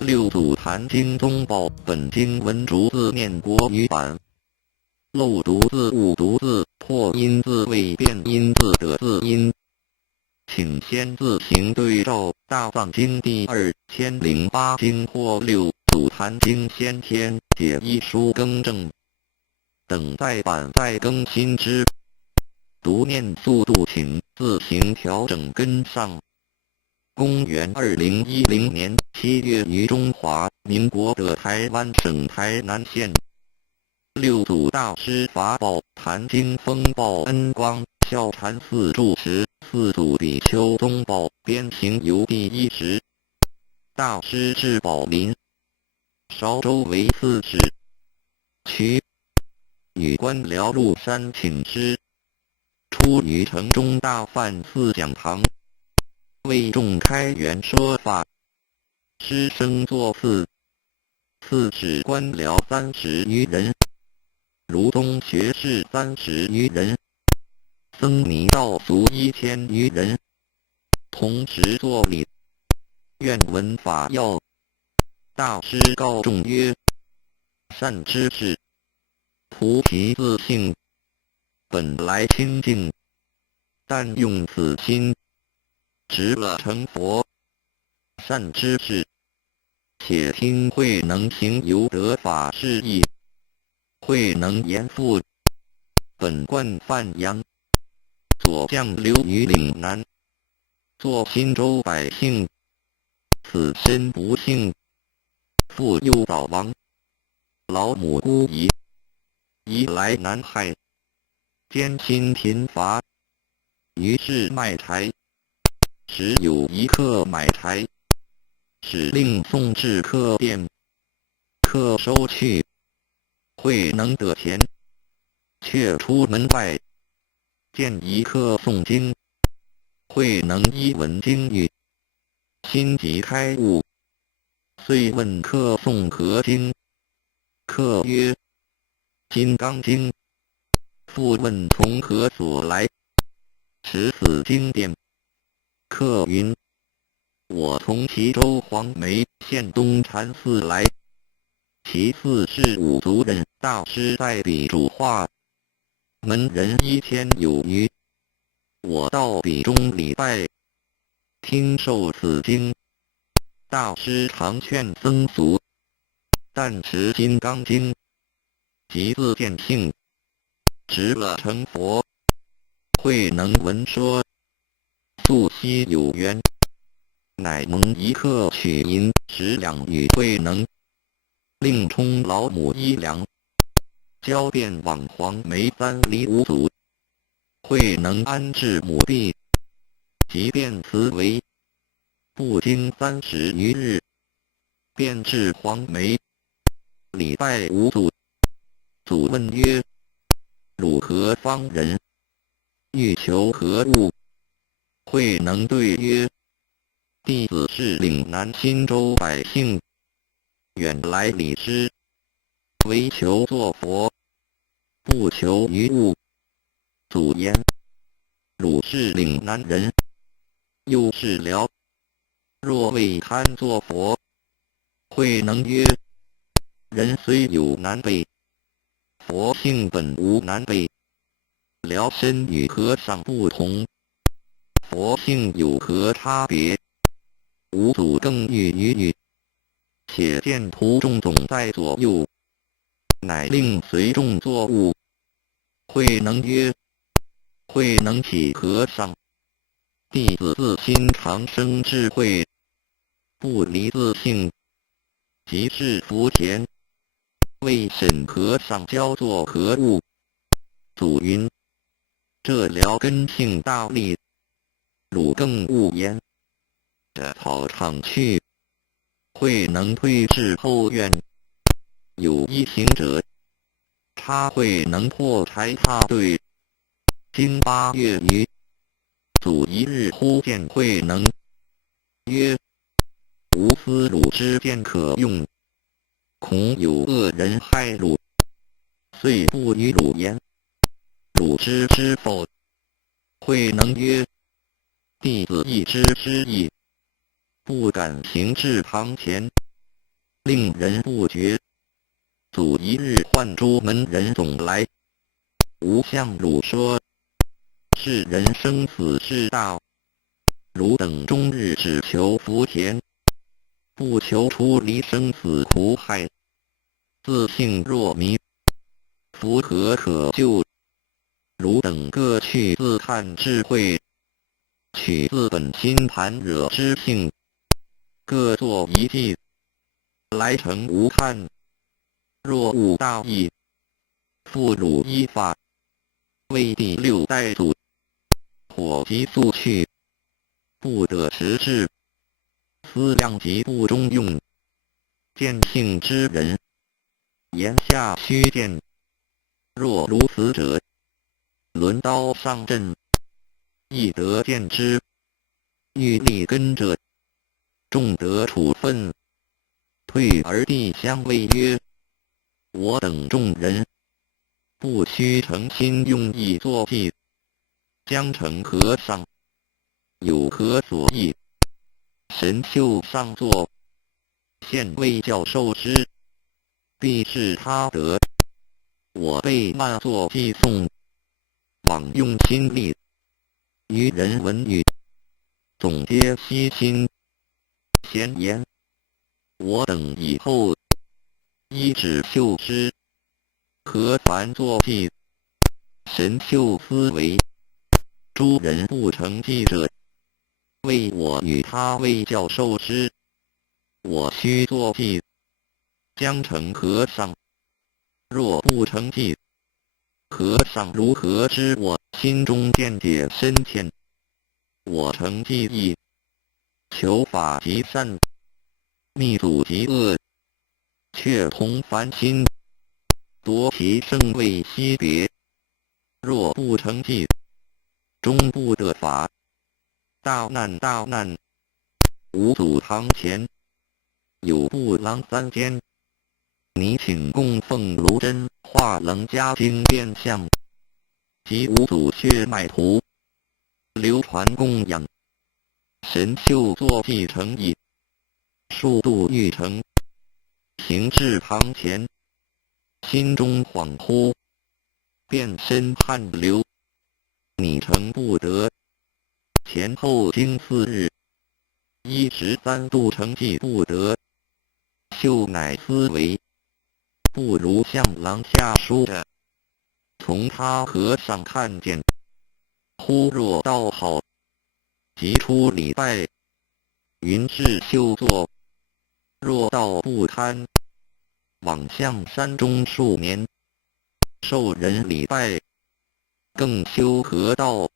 六祖坛经宗报，本经文逐字念国语版。漏读字、误读字、破音字、未变音字的字音，请先自行对照《大藏经》第2008经或六祖坛经先天解一书更正。等再版再更新之。读念速度请自行调整跟上。公元2010年7月于中华民国的台湾省台南县，六祖大师法宝坛经风报恩光孝禅寺住持，四祖比丘宗宝边行游第一时，大师至宝林，韶州为四市区，与官僚入山请师，出于城中大梵寺讲堂，为众开元说法，师生作寺，寺使官僚30余人，儒宗学士30余人，僧尼道俗1000余人，同时作礼。愿闻法要。大师告众曰：善知识，菩提自性，本来清净，但用此心，直了成佛。善知识，且听慧能行有得法事义，慧能言复，本贯范阳，左将流于岭南，作新州百姓，此身不幸，父幼早亡，老母孤遗，移来南海，艰辛贫乏，于是卖柴，时有一客买柴，使令送至客店，客收去，慧能得钱，却出门外，见一客诵经，慧能一闻经语，心即开悟，遂问客诵何经，客曰：金刚经。复问从何所来，持此经典。客云：我从齐州黄梅县东禅寺来，其寺是五族人大师在彼主化，门人1000有余。我到彼中礼拜，听受此经，大师常劝僧俗，但持金刚经，即自见性，直了成佛。慧能闻说，素昔有缘，乃蒙一客取银10两与慧能，另充老母1两，交便往黄梅3里5祖。慧能安置母婢，即便辞为，不经30余日，便至黄梅，礼拜五祖。祖问曰：汝何方人？欲求何物？慧能对曰：弟子是岭南新州百姓，远来礼师，唯求作佛，不求于物。祖言：汝是岭南人，又是辽，若未堪作佛？慧能曰：人虽有南北，佛性本无南北。辽身与和尚不同，佛性有何差别？五祖更欲于语，且见徒众总在左右，乃令随众作务。慧能曰：慧能起和尚，弟子自心常生智慧，不离自性，即是福田。为审和尚教作何物？祖云：这辽根性大利，汝更勿言。这跑场去，慧能退至后院，有一行者，插慧能破柴踏对。经8月余，祖一日忽见慧能，曰：吾思汝之剑可用，恐有恶人害汝，遂不与汝言。汝知否？慧能曰：弟子亦知之意，不敢行至堂前，令人不觉。祖一日唤诸门人总来，吾向汝说：世人生死事大，汝等终日只求福田，不求出离生死苦海。自性若迷，福何可救？汝等各去自探智慧，取自本心盘惹之性，各作一计，来成无憾。若悟大义，复汝依法，为第六代祖，火急速去，不得迟滞。思量极不中用，见性之人，言下须见。若如此者，轮刀上阵，亦得见之。欲立根者，重得处分。退而帝相谓曰：我等众人，不须诚心用意作计，将成和尚，有何所益？神秀上座，现为教授之，必是他得。我辈慢作寄送，枉用心力，愚人闻语，总皆悉心。闲言，我等以后依止秀之，何烦作计？神秀思维，诸人不成计者，为我与他为教授之，我须作计，将成和尚。若不成计，和尚如何知我心中见解深浅？我成计议，求法极善，密阻极恶，却同凡心，夺其圣位惜别。若不成计，终不得法，大难大难！吾祖堂前有布郎3间，你请供奉卢真、化棱家经变相，及五祖血脉图，流传供养。神秀作计成矣，数度欲成，行至堂前，心中恍惚，遍身汗流。你成不得，前后经4日，13度成计不得。秀乃思维，不如向廊下书着，从他和尚看见，忽若道好，即出礼拜，云是秀作。若道不堪，往向山中数年，受人礼拜，更修河道，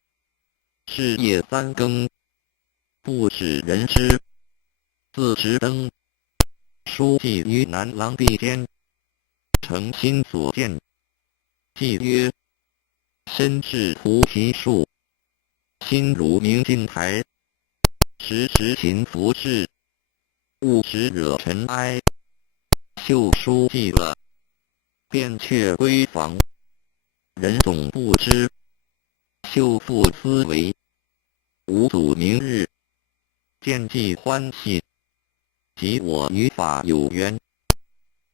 是夜3更，不使人知，自执灯，书记于南廊壁间，诚心所见，记曰：身是菩提树，心如明镜台，时时勤拂拭，勿使惹尘埃。秀书记了，便却归房，人总不知。秀复思维，吾祖明日见既欢喜，即我与法有缘，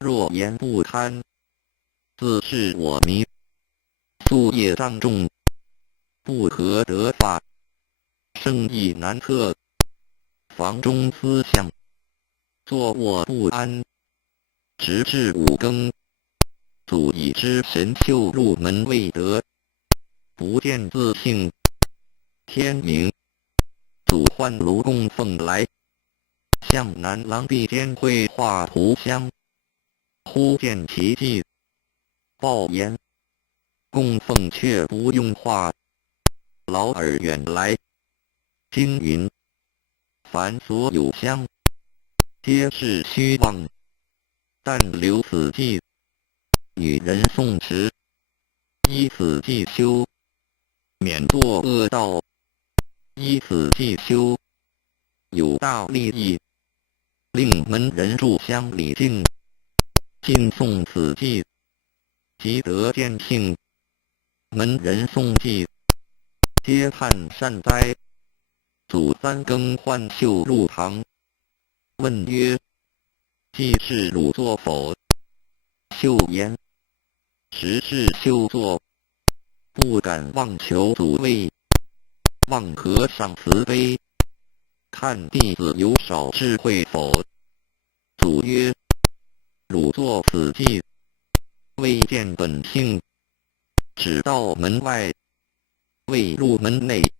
若言不堪，自是我迷。夙业障重，不可得法，圣意难测。房中思想，坐卧不安，直至5更，祖已知神秀入门未得，不见自性。天明，祖唤卢供奉来，向南廊壁间绘画图像。忽见其迹，报言：供奉却不用画，劳尔远来。经云：凡所有相，皆是虚妄，但留此迹，与人诵持，依此迹修，免堕恶道；依此迹修，有大利益。令门人炷香礼敬，尽诵此迹，即得见性。门人诵记，皆叹善哉。祖3更唤秀入堂，问曰：既是汝作否？秀言：实是秀作，不敢妄求祖位，望和尚慈悲，看弟子有少智慧否？祖曰：汝作此计，未见本性，只到门外，未入门内，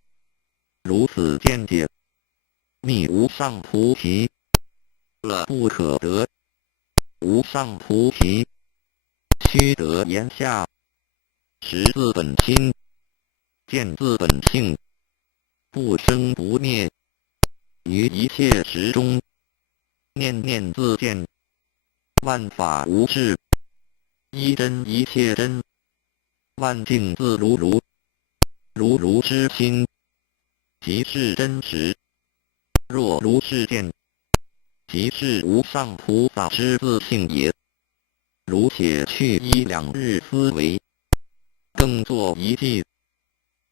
如此见解，觅无上菩提，了不可得。无上菩提，须得言下，识自本心，见自本性，不生不灭，于一切时中，念念自见，万法无事，一真一切真，万境自如如，如如之心，即是真实。若如是见，即是无上菩萨之自性也。如且去一两日思维，更作一计，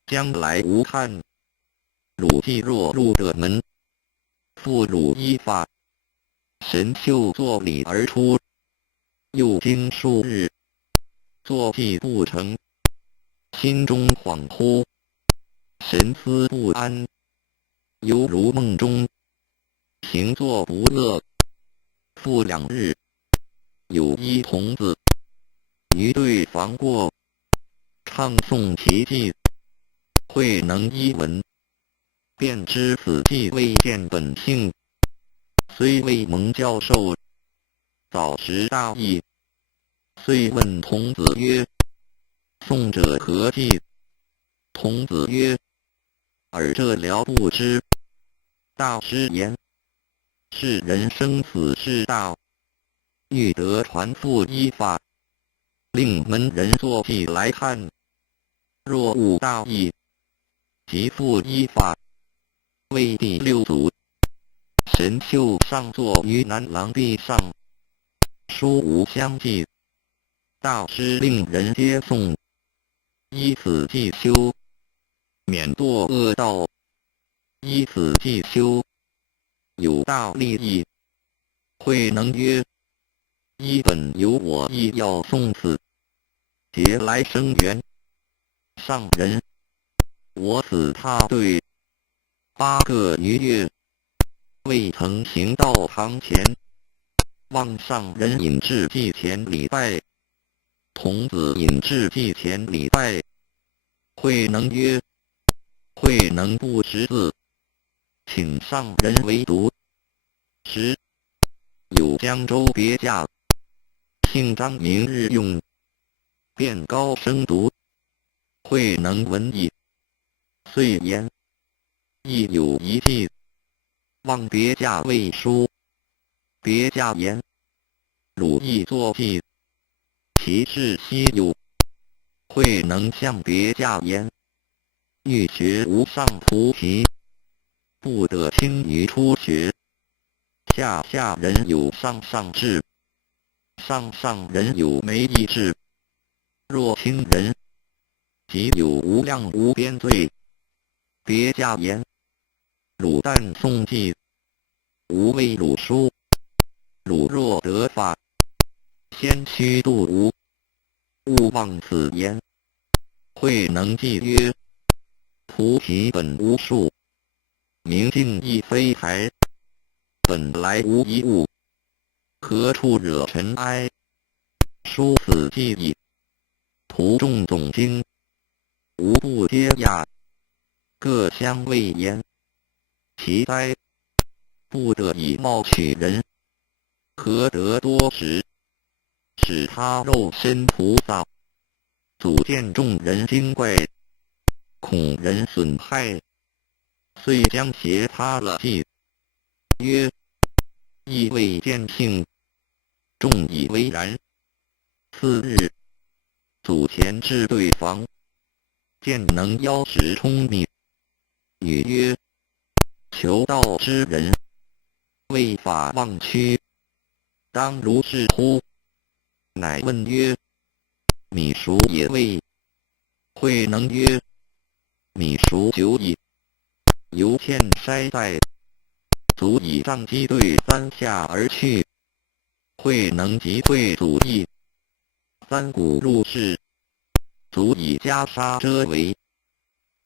将来无憾。汝既若入得门，复汝依法，神秀作礼而出，又经数日，作计不成，心中恍惚，神思不安，犹如梦中，行作不乐。复2日，有一童子于对房过，唱诵其偈，慧能一闻，便知此偈未见本性，虽未蒙教授，早识大义，遂问童子曰：诵者何偈？童子曰：尔这了不知。大师言：是人生死事大，欲得传复依法，令门人作偈来看。若悟大义，即复依法。为第6祖，神秀上坐于南廊壁上，书无相继。大师令人接诵，依此偈修，免堕恶道；依此偈修，有大利益。慧能曰：一本有我亦要诵此，劫来生缘。上人，我此踏对8个余月，未曾行到堂前，望上人引至祭前礼拜。童子引至祭前礼拜。慧能曰：慧能不识字，请上人为读。时有江州别驾，姓张名日用，便高声读。慧能闻已，遂言：亦有一偈，望别驾为书。别驾言：汝亦作偈，其事稀有。慧能向别驾言：欲学无上菩提，不得轻于初学。下人有上智，上人有没意智。若轻人，即有无量无边罪。别驾言：汝但诵偈，吾为汝书。汝若得法，先须度吾，勿忘此言。慧能记曰：菩提本无树，明镜亦非台，本来无一物，何处惹尘埃？书此偈已，徒众总经，无不嗟讶，各相谓言：奇哉！不得以貌取人，何得多识？使他肉身菩萨，祖见众人精怪，恐人损害，遂将鞋擦了偈，曰：亦未见性，众以为然。次日，祖前至对房，见能邀时聪明，语曰：求道之人，为法忘躯，当如是乎？乃问曰：米熟也未？慧能曰：米熟久矣，犹欠筛在，足以上击对3下而去。慧能即会祖义，三顾入室，足以袈裟遮围，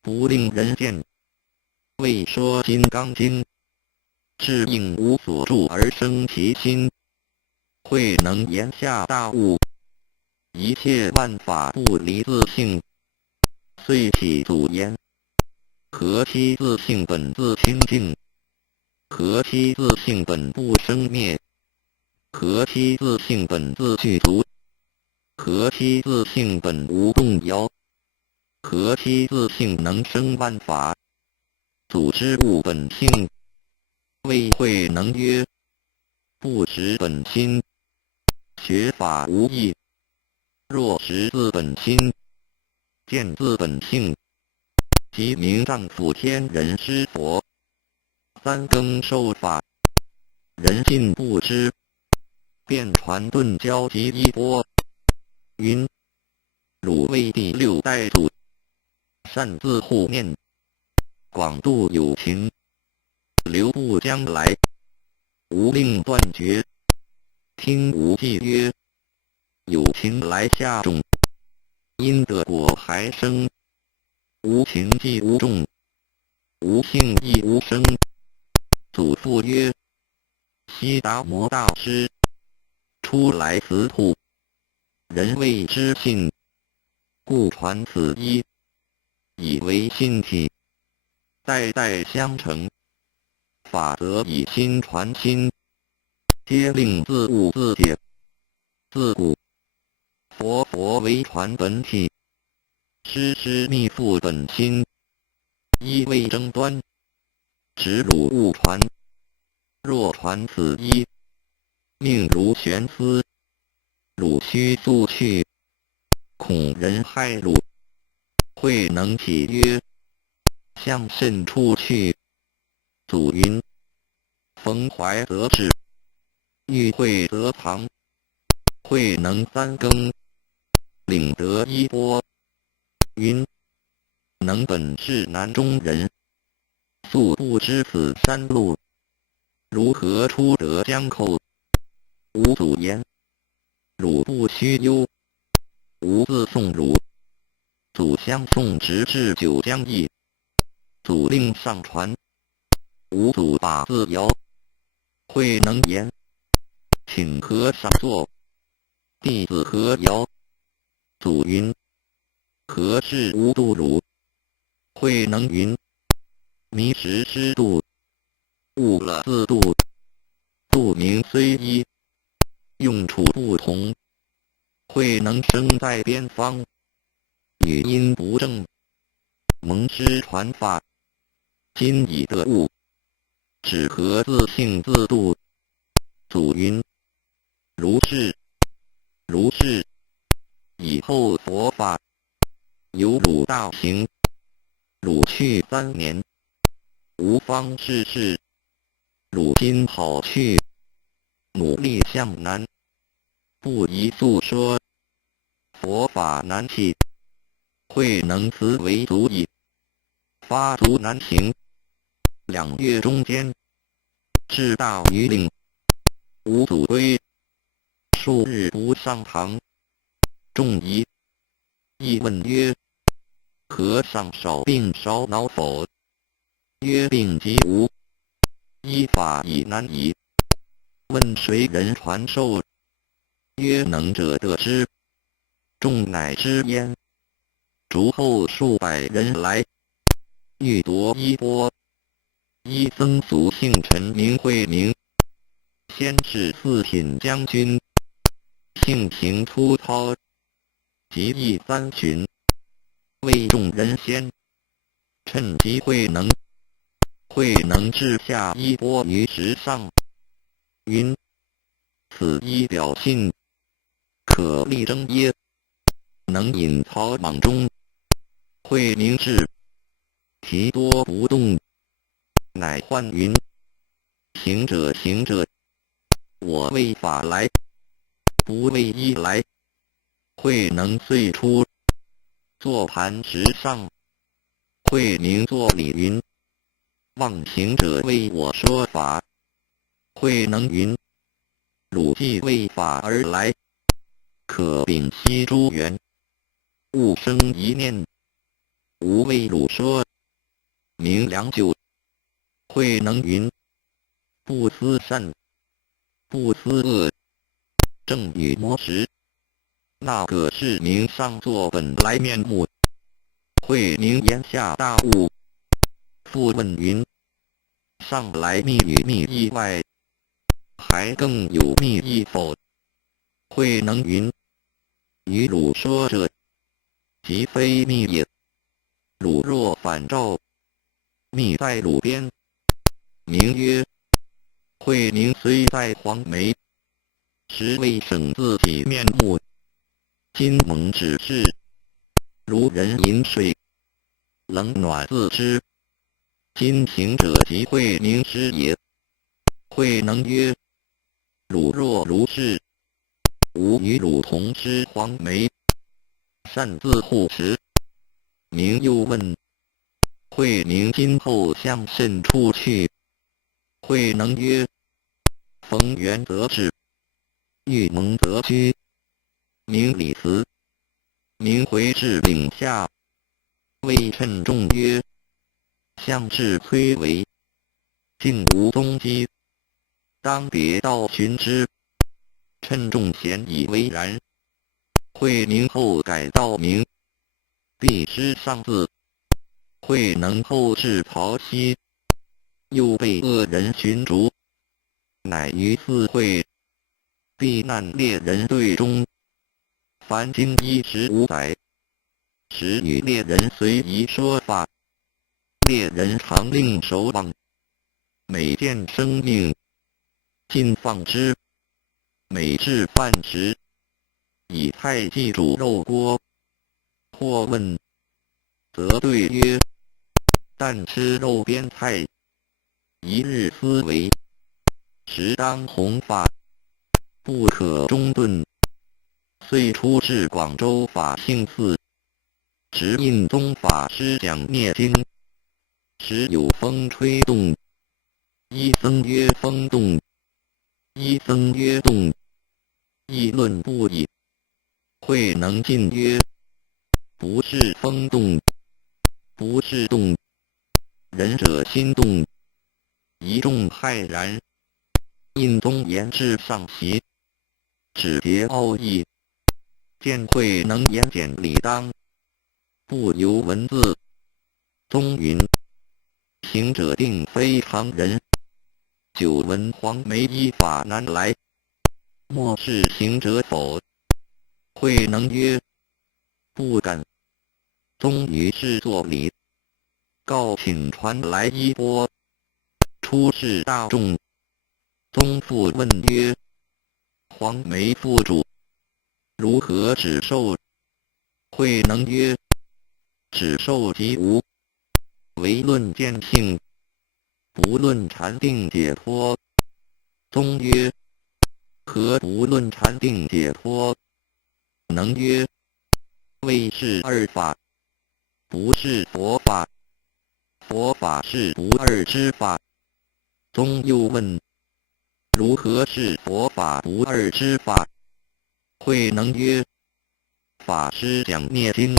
不令人见。未说金刚经，是应无所住而生其心。慧能言下大悟，一切万法不离自性。遂起祖言：何其自性本自清净，何其自性本不生灭，何其自性本自具足，何其自性本无动摇，何其自性能生万法。祖之物本性，谓慧能曰：不识本心，学法无益。若识自本心，见自本性，即名丈夫天人师佛。三更受法，人尽不知，便传顿教及衣钵，云：汝为第六代祖，善自护念，广度有情，留步将来，无令断绝。听无忌曰：有情来下种，因得果还生，无情即无种，无性亦无生。祖父曰：悉达摩大师出来此土，人未知信，故传此一，以为信体，代代相承。法则以心传心，皆令自悟自解。自古佛为传本体，师密付本心，一未争端，只汝勿传。若传此一，命如悬丝，汝须速去，恐人害汝。慧能起曰：向甚处去？祖云：逢怀则至，遇会则藏。慧能三更，领得衣钵，云：能本是南中人，素不知此山路，如何出得江口？吾祖言：汝不须忧，吾自送汝。祖相送直至九江驿，祖令上船，吾祖把自摇。慧能言：请和尚坐，弟子何摇？祖云：何事无度汝？慧能云：迷时失度，悟了自度。度名虽一，用处不同。慧能生在边方，语音不正，蒙师传法，今已得悟，只合自性自度。祖云：如是，如是。以后佛法，有汝大行，汝去3年，无方世事。汝今好去，努力向南，不宜诉说。佛法难弃，慧能此为足矣。发足南行，2月中间，至大余岭，吾祖归，数日不上堂。众疑，亦问曰：和尚少病少恼否？曰：病即无，依法已难矣。问谁人传授？曰：能者得之。众乃知焉。逐后数百人来，欲夺衣钵。一僧俗姓陈，名慧明，先是四品将军，性情粗糙，极易3旬，为众人先。趁机慧能掷下衣钵于石上，云：此衣表信，可力争耶？能引草莽中。慧明至，其多不动，乃唤云：行者，行者，我为法来，不为衣来。慧能遂出，坐磐石上。慧明作礼云：望行者为我说法。慧能云：汝既为法而来，可摒息诸缘，勿生一念。吾为汝说，明良久。慧能云：不思善，不思恶，正与魔时，那个是名上座本来面目。慧明言下大悟，复问云：上来密与密意外，还更有密意否？慧能云：与汝说者，即非密也。汝若反照，密在汝边。名曰：慧明虽在黄梅，实未省自己面目。今蒙指示，如人饮水，冷暖自知。今行者即慧明师也。慧能曰：汝若如是，吾与汝同吃黄梅，擅自护持。明又问：慧明今后向甚处去？慧能曰：逢缘则至，遇蒙则居。明礼辞，明回至岭下，谓称众曰：向至崔嵬，竟无踪迹，当别道寻之。称众咸以为然。慧明后改道名，必师上字。慧能后至曹溪，又被恶人寻逐，乃于四会避难猎人队中，凡经15载，时与猎人随宜说法。猎人常令守望，每见生命，尽放之。每至饭时，以菜祭煮肉锅。或问，则对曰：但吃肉边菜，一日思维，时当弘法，不可中顿。遂出至广州法性寺，直印宗法师讲灭经。时有风吹动，一僧曰风动，一僧曰动，议论不已。慧能进曰：不是风动，不是动，仁者心动。一众骇然。印宗言至上席，只别奥义，见慧能言简理当，不由文字。宗云：行者定非常人，久闻黄梅依法难来，莫是行者否？慧能曰：不敢。宗于是作礼，告请传来衣钵，出示大众。宗复问曰：黄梅副主，如何止受？慧能曰：止受即无，唯论见性，不论禅定解脱。宗曰：何不论禅定解脱？能曰：谓是二法，不是佛法。佛法是不二之法。宗又问：如何是佛法不二之法？慧能曰：法师讲灭经，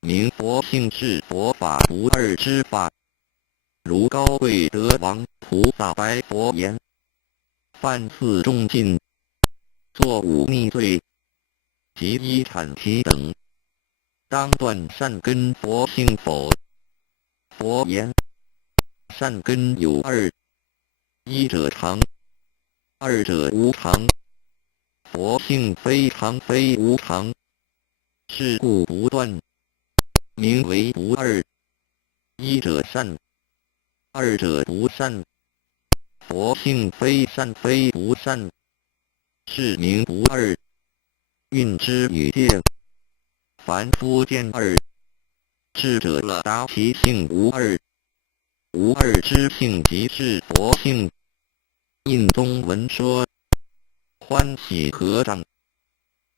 明佛性是佛法不二之法。如高贵德王菩萨白佛言：犯四重禁，作五逆罪，及一阐其等，当断善根佛性否？佛言：善根有二，一者常，二者无常。佛性非常非无常，是故不断，名为不二。一者善，二者不善。佛性非善非不善，是名不二。运之与界，凡夫见二，智者了达其性无二。无二之性即是佛性。印宗闻说，欢喜合掌，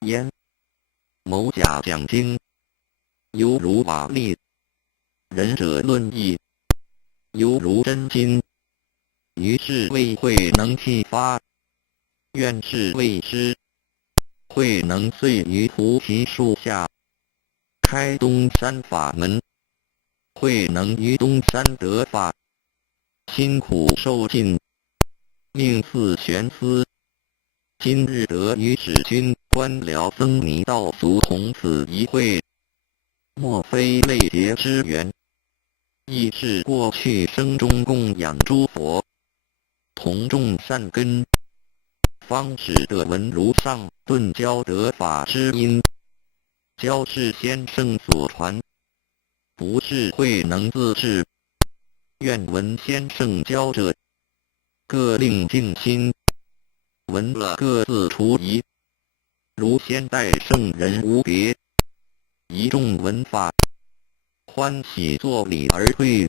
言：某甲讲经，犹如瓦砾；仁者论义，犹如真金。于是为慧能剃发，愿是为师，慧能遂于菩提树下开东山法门。慧能于东山得法，辛苦受尽，命祀玄思。今日得与使君官僚僧尼道俗同此一会，莫非累劫之缘，亦是过去生中供养诸佛，同种善根，方使得闻如上顿教得法之因。教是先生所传，不是慧能自制。愿闻先生教者，各令静心，闻了各自除疑。如先代圣人无别，一众闻法，欢喜作礼而退。